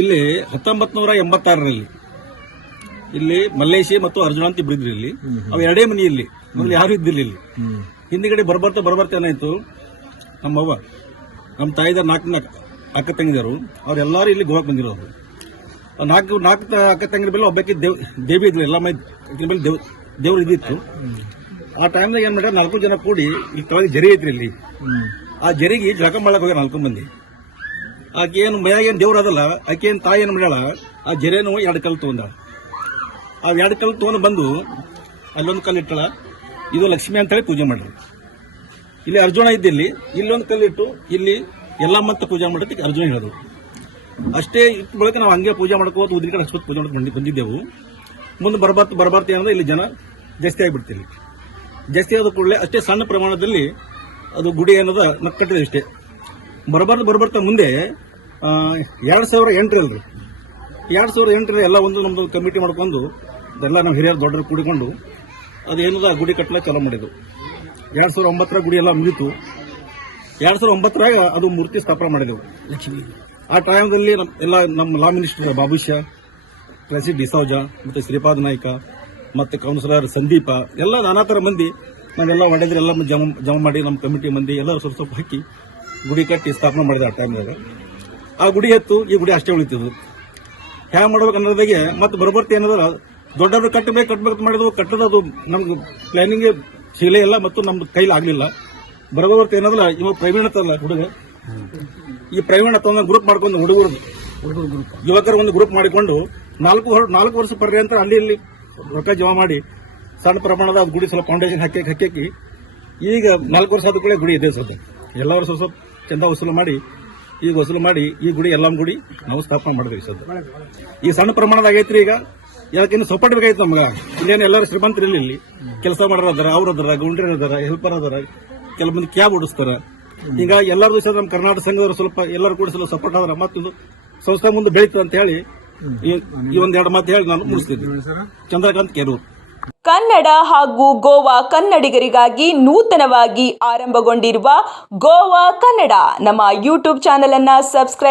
ಇಲ್ಲಿ 1986ರಲ್ಲಿ ಇಲ್ಲಿ ಮಲ್ಲೇಶಿ ಮತ್ತು ಅರ್ಜುನ ಅಂತ ಇಬ್ರು ಇದ್ರು. ಇಲ್ಲಿ ಅವು ಎರಡೇ ಮನಿ. ಇಲ್ಲಿ ಮೊದಲು ಯಾರು ಇದ್ದಿಲ್ಲ. ಇಲ್ಲಿ ಹಿಂದಿಗಡೆ ಬರ್ಬರ್ತಾ ಏನಾಯ್ತು, ನಮ್ಮವ್ವ ನಮ್ಮ ತಾಯಿದಾರ 4 ಅಕ್ಕ ತಂಗಿದಾರು ಅವ್ರೆಲ್ಲರೂ ಇಲ್ಲಿ ಗೋವಾಕ್ ಬಂದಿರೋರು. 4 ಅಕ್ಕ ತಂಗಿರ ಮೇಲೆ ಒಬ್ಬಕ್ಕೆ ದೇವಿ ಇದ್ರು. ಎಲ್ಲ ಮೇಲೆ ದೇವ್ರು ಇದ್ದಿತ್ತು. ಆ ಟೈಮ್ದಾಗ ಏನ್ ಮಾಡ್ಯಾರ, 4 ಜನ ಕೂಡಿ ಇಲ್ಲಿ ಕೆಳಗೆ ಜರಿ ಐತ್ರಿ. ಇಲ್ಲಿ ಆ ಜರಿಗೆ ಜಳಕ ಮಾಡಕ್ ಹೋಗ್ಯಾರ 4 ಮಂದಿ. ಆಕೆ ಏನು ಮೈಯಾಗ ಏನು ದೇವ್ರ ಅದಲ್ಲ, ಆಕೆ ಏನು ತಾಯಿ ಏನು ಮಾಡ್ಯಾಳ, ಆ ಜರೇನು 2 ಕಲ್ಲು ತಗೊಂಡ. ಆ 2 ಕಲ್ಲು ತಗೊಂಡು ಬಂದು ಅಲ್ಲೊಂದು ಕಲ್ಲು ಇಟ್ಟಳ, ಇದು ಲಕ್ಷ್ಮಿ ಅಂತ ಹೇಳಿ ಪೂಜೆ ಮಾಡ್ರಿ. ಇಲ್ಲಿ ಅರ್ಜುನ ಇದ್ದಿಲ್ಲಿ, ಇಲ್ಲೊಂದು ಕಲ್ಲು ಇಟ್ಟು ಇಲ್ಲಿ ಎಲ್ಲ ಮತ್ತೆ ಪೂಜೆ ಮಾಡೋದಕ್ಕೆ ಅರ್ಜುನ ಹೇಳೋದು. ಅಷ್ಟೇ ಇಟ್ಟು ಬಳಿಕ ನಾವು ಹಂಗೆ ಪೂಜೆ ಮಾಡ್ಕೋದು ಉದ್ರಿ ಕಡೆ ಹಚ್ಕೋದು ಪೂಜೆ ಮಾಡ್ಕೊಂಡು ಬಂದಿದ್ದೆವು. ಮುಂದೆ ಬರ್ಬಾರ್ತು ಏನಂದ್ರೆ ಇಲ್ಲಿ ಜನ ಜಾಸ್ತಿ ಆಗಿಬಿಡ್ತಿಲ್ಲಿ. ಜಾಸ್ತಿ ಆದ ಕೂಡಲೇ ಅಷ್ಟೇ ಸಣ್ಣ ಪ್ರಮಾಣದಲ್ಲಿ ಅದು ಗುಡಿ ಅನ್ನೋದು ನಕ್ಕಟ್ಟಿದೆ. ಇಷ್ಟೇ ಬರ್ಬರ್ತಾ ಮುಂದೆ 2008 ಅಲ್ರಿ, 2008 ಎಲ್ಲ ಒಂದು ನಮ್ದು ಕಮಿಟಿ ಮಾಡ್ಕೊಂಡು ಎಲ್ಲ ನಾವು ಹಿರಿಯರು ದೊಡ್ಡರು ಕೂಡಿಕೊಂಡು ಅದೇನದ ಗುಡಿ ಕಟ್ಟಲ ಚಾಲೂ ಮಾಡಿದ್ವು. 2009 ಗುಡಿ ಎಲ್ಲ ಮುಗಿತು. 2009 ಅದು ಮೂರ್ತಿ ಸ್ಥಾಪನೆ ಮಾಡಿದೆವು ಲಕ್ಷ್ಮಿ. ಆ ಟೈಮ್ದಲ್ಲಿ ಎಲ್ಲ ನಮ್ಮ ಲಾ ಮಿನಿಸ್ಟರ್ ಬಾಬುಷಾ, ಟ್ರೆಸಿ ಡಿಸೌಜಾ, ಮತ್ತೆ ಶ್ರೀಪಾದ್ ನಾಯ್ಕ, ಮತ್ತೆ ಕೌನ್ಸಿಲರ್ ಸಂದೀಪ, ಎಲ್ಲ ನಾನಾ ಥರ ಮಂದಿ ನಾವೆಲ್ಲ ಒಡೆದ್ರೆ ಎಲ್ಲ ಜಮ ಮಾಡಿ ನಮ್ಮ ಕಮಿಟಿ ಮಂದಿ ಎಲ್ಲರೂ ಸ್ವಲ್ಪ ಹಾಕಿ ಗುಡಿ ಕಟ್ಟಿ ಸ್ಥಾಪನೆ ಮಾಡಿದ. ಆ ಟೈಮ್ದಾಗ ಆ ಗುಡಿ ಎತ್ತು ಈ ಗುಡಿ ಅಷ್ಟೇ ಉಳಿತಿದ್ವು. ಹ್ಯಾ ಮಾಡ್ಬೇಕು ಅನ್ನೋದಾಗೆ ಮತ್ತೆ ಬರ್ಬರ್ತಿ ಏನಂದ್ರೆ ದೊಡ್ಡದು ಕಟ್ಟಬೇಕು ಮಾಡಿದ್ವು. ಕಟ್ಟದದು ನಮ್ಗೆ ಪ್ಲಾನಿಂಗ್ ಸಿಗಲೇ ಇಲ್ಲ ಮತ್ತು ನಮ್ಮ ಕೈಲಿ ಆಗಲಿಲ್ಲ. ಬರ್ಬರ್ತಿ ಏನಂದ್ರೆ ಇವಾಗ ಪ್ರವೀಣ್ ಅಂತಲ್ಲ ಹುಡುಗ, ಈ ಪ್ರವೀಣ್ ಅಂತ ಗ್ರೂಪ್ ಮಾಡ್ಕೊಂಡು ಹುಡುಗರು ಯುವಕರ ಒಂದು ಗ್ರೂಪ್ ಮಾಡಿಕೊಂಡು 4 ವರ್ಷ ಪರ್ಯಂತ ಅಲ್ಲಿ ಇಲ್ಲಿ ರೊಕ್ಕ ಜಮಾ ಮಾಡಿ ಸಣ್ಣ ಪ್ರಮಾಣದ ಗುಡಿ ಸ್ವಲ್ಪ ಫೌಂಡೇಶನ್ ಹಾಕಿ ಈಗ 4 ವರ್ಷ ಆದ ಕೂಡ ಗುಡಿ ಇದೆ. ಸದ್ಯ ಎಲ್ಲ ವರ್ಷ ಸ್ವಲ್ಪ ಚಂದ ವಸೂಲು ಮಾಡಿ ಈ ಗುಡಿ ಎಲ್ಲಮ್ಮ ಗುಡಿ ನಾವು ಸ್ಥಾಪನೆ ಮಾಡಿದ್ವಿ. ಸದ್ಯ ಈ ಸಣ್ಣ ಪ್ರಮಾಣದ ಆಗೈತ್ರಿ. ಈಗ ಯಾಕಿನ್ನು ಸಪೋರ್ಟ್ ಬೇಕಾಯ್ತು ನಮ್ಗೆ. ಇಲ್ಲೇನು ಎಲ್ಲರೂ ಶ್ರೀಮಂತರಿಲ್ಲ, ಇಲ್ಲಿ ಕೆಲಸ ಮಾಡೋರು ಅದಾರ, ಅವ್ರು ಅದಾರ, ಗೌಂಡ್ರಿ ಅದಾರ, ಹೆಲ್ಪರ್ ಅದಾರ, ಕೆಲವು ಮಂದಿ ಕ್ಯಾಬ್ ಓಡಿಸ್ತಾರ. ಈಗ ಎಲ್ಲರೂ ಸಹ ನಮ್ಮ ಕರ್ನಾಟಕ ಸಂಘದವರು ಸ್ವಲ್ಪ ಎಲ್ಲರೂ ಕೂಡ ಸ್ವಲ್ಪ ಸಪೋರ್ಟ್ ಆದ್ರ ಮತ್ತೊಂದು ಸಂಸ್ಥೆ ಮುಂದೆ ಬೆಳೀತದೆ ಅಂತ ಹೇಳಿ ಈ 1-2 ಮಾತು ಹೇಳಿ ನಾನು ಮುಗಿಸ್ತಿದ್ದೆ. ಚಂದ್ರಕಾಂತ್ ಕೆರೂರ್. ಕನ್ನಡ ಹಾಗೂ ಗೋವಾ ಕನ್ನಡಿಗರಿಗಾಗಿ ನೂತನವಾಗಿ ಆರಂಭಗೊಂಡಿರುವ ಗೋವಾ ಕನ್ನಡ ನಮ್ಮ ಯೂಟ್ಯೂಬ್ ಚಾನೆಲ್ ಅನ್ನು ಸಬ್ಸ್ಕ್ರೈಬ್